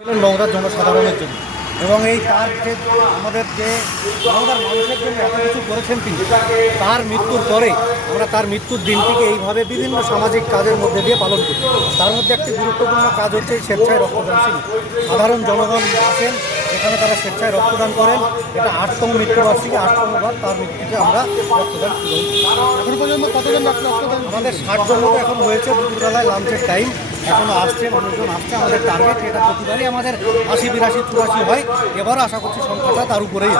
নওদার জনসাধারণের জন্য এবং এই তার যে আমাদের যে নওদার মানুষের জন্য এত কিছু করেছেন তিনি, তার মৃত্যুর পরে আমরা তার মৃত্যুর দিনটিকে এইভাবে বিভিন্ন সামাজিক কাজের মধ্যে দিয়ে পালন করি। তার মধ্যে একটি গুরুত্বপূর্ণ কাজ হচ্ছে এই স্বেচ্ছায় রক্তদান শিবির। সাধারণ জনগণ আসেন, এখানে তারা স্বেচ্ছায় রক্তদান করেন। এটা 8তম মৃত্যুবার্ষিকী, 8তম বার তার মৃত্যুতে আমরা রক্তদান করি। এখন পর্যন্ত কতজন রক্তদান? আমাদের 60 জন মতো এখন হয়েছে। দুপুরবেলায় লাঞ্চের টাইম, এখনও আসছে, মানুষজন আসছে। আমাদের টার্গেট এটা প্রতিবারই আমাদের 80, 82, 84 হয়। এবারও আশা করছি সংখ্যাটা তার উপরেই।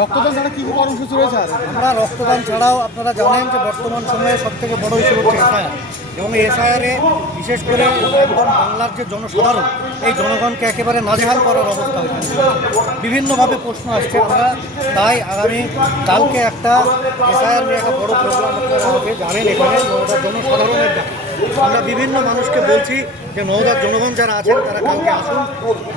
রক্তদান ছাড়া কী কর্মসূচি রয়েছে? আর আমরা রক্তদান ছাড়াও আপনারা জানেন যে বর্তমান সময়ে সবথেকে বড় ইস্যু হচ্ছে এসআইআর, এবং এই এসআইআরে বিশেষ করে একদম বাংলার যে জনসাধারণ, এই জনগণকে একেবারে নাজেহাল করার অবস্থা হয়েছে। বিভিন্নভাবে প্রশ্ন আসছে। আমরা তাই আগামী কালকে একটা এসআইআর নিয়ে একটা বড় প্রোগ্রাম আপনারা হবে, জানেন, এখানে নওদার জনসাধারণের ডাকে আমরা বিভিন্ন মানুষকে বলছি যে নওদার জনগণ যারা আছেন তারা কালকে আসুন।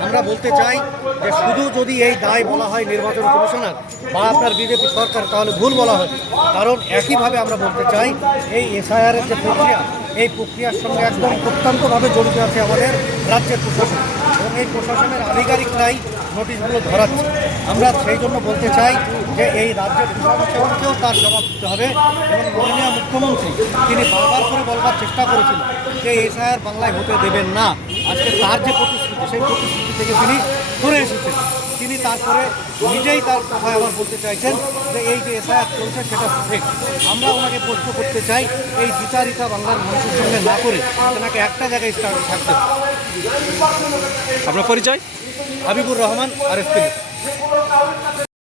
আমরা বলতে চাই যে শুধু যদি এই দায় বলা হয় নির্বাচন কমিশনার বা আপনার বিজেপি সরকার, তাহলে ভুল বলা হয়। কারণ একইভাবে আমরা বলতে চাই এই এসআইআরের যে প্রক্রিয়া, এই প্রক্রিয়ার সঙ্গে একদম অত্যন্তভাবে জড়িত আছে আমাদের রাজ্যের প্রশাসন, এবং এই প্রশাসনের আধিকারিকরাই নোটিশগুলো ধরাচ্ছে। আমরা সেই জন্য বলতে চাই যে এই রাজ্যের প্রশাসনকেও তার জবাব দিতে হবে। এবং মাননীয় মুখ্যমন্ত্রী তিনি বারবার করে বলবার চেষ্টা করেছিলেন যে এসআইআর বাংলায় হতে দেবেন না। আজকে তার যে প্রতিশ্রুতি, সেই প্রতিশ্রুতি থেকে তিনি সরে এসেছেন। তিনি তারপরে নিজেই তার কথায় আবার বলতে চাইছেন যে এই যে এসআইআর চলছে সেটা ফেক। আমরা ওনাকে প্রশ্ন করতে চাই, এই বিচারিতা বাংলার মানুষের সঙ্গে না করে ওনাকে একটা জায়গায় স্টার্ট থাকতে হবে। আপনার পরিচয়? হাবিবুর রহমান, আরএসপি।